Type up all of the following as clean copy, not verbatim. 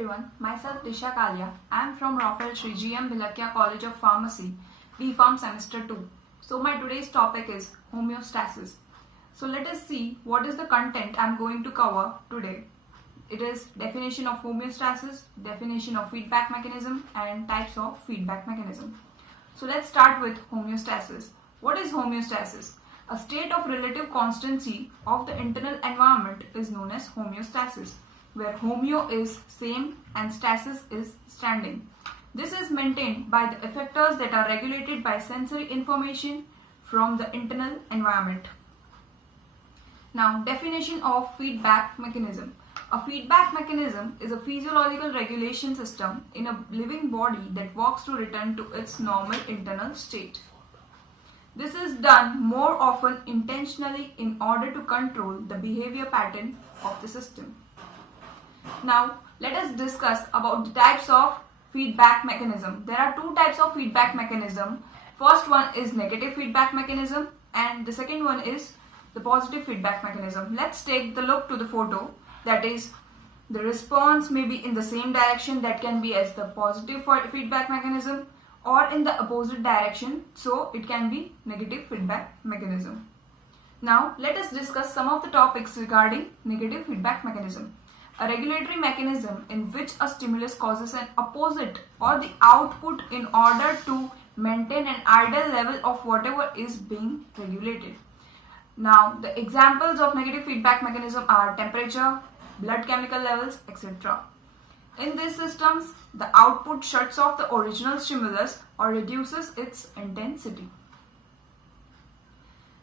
everyone, myself Disha Kalia. I am from Rafael Shri GM Bhilakia College of Pharmacy, B.Pharm Semester 2. So my today's topic is homeostasis. So let us see what is the content I am going to cover today. It is definition of homeostasis, definition of feedback mechanism and types of feedback mechanism. So let's start with homeostasis. What is homeostasis? A state of relative constancy of the internal environment is known as homeostasis, where homeo is same and stasis is standing. This is maintained by the effectors that are regulated by sensory information from the internal environment. Now, definition of feedback mechanism. A feedback mechanism is a physiological regulation system in a living body that works to return to its normal internal state. This is done more often intentionally in order to control the behavior pattern of the system. Now, let us discuss about the types of feedback mechanism. There are two types of feedback mechanism. First one is negative feedback mechanism and the second one is the positive feedback mechanism. Let's take the look to the photo. That is, the response may be in the same direction, that can be as the positive feedback mechanism, or in the opposite direction, so it can be negative feedback mechanism. Now, let us discuss some of the topics regarding negative feedback mechanism. A regulatory mechanism in which a stimulus causes an opposite or the output in order to maintain an ideal level of whatever is being regulated. Now, the examples of negative feedback mechanism are temperature, blood chemical levels, etc. In these systems, the output shuts off the original stimulus or reduces its intensity.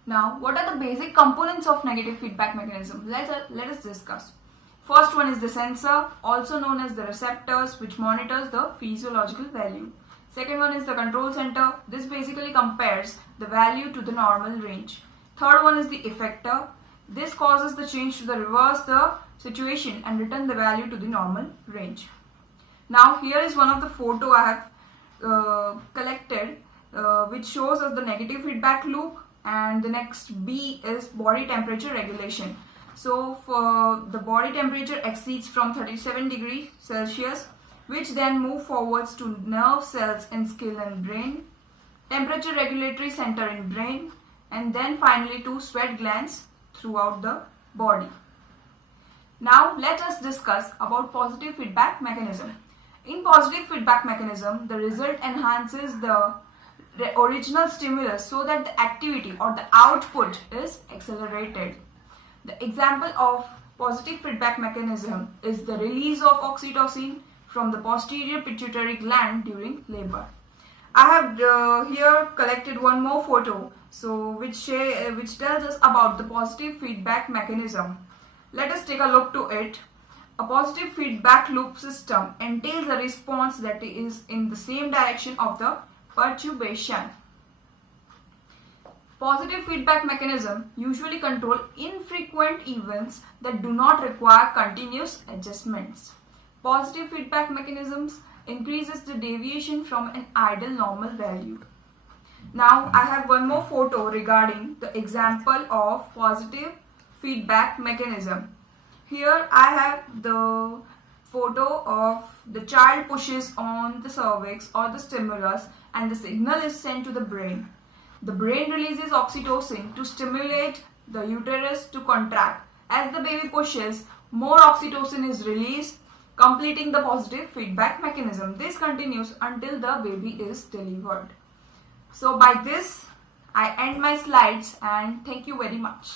Now, what are the basic components of negative feedback mechanism? Let us discuss. First one is the sensor, also known as the receptors, which monitors the physiological value. Second one is the control center. This basically compares the value to the normal range. Third one is the effector. This causes the change to the reverse the situation and return the value to the normal range. Now here is one of the photo I have collected which shows us the negative feedback loop, and the next B is body temperature regulation. So for the body temperature exceeds from 37 degrees Celsius, which then move forwards to nerve cells in skull and brain, temperature regulatory center in brain, and then finally to sweat glands throughout the body. Now let us discuss about positive feedback mechanism. In positive feedback mechanism, the result enhances the original stimulus so that the activity or the output is accelerated. The example of positive feedback mechanism is the release of oxytocin from the posterior pituitary gland during labor. I have here collected one more photo which tells us about the positive feedback mechanism. Let us take a look to it. A positive feedback loop system entails a response that is in the same direction of the perturbation. Positive feedback mechanism usually control infrequent events that do not require continuous adjustments. Positive feedback mechanisms increases the deviation from an ideal normal value. Now I have one more photo regarding the example of positive feedback mechanism. Here I have the photo of the child pushes on the cervix or the stimulus and the signal is sent to the brain. The brain releases oxytocin to stimulate the uterus to contract. As the baby pushes, more oxytocin is released, completing the positive feedback mechanism. This continues until the baby is delivered. So by this, I end my slides and thank you very much.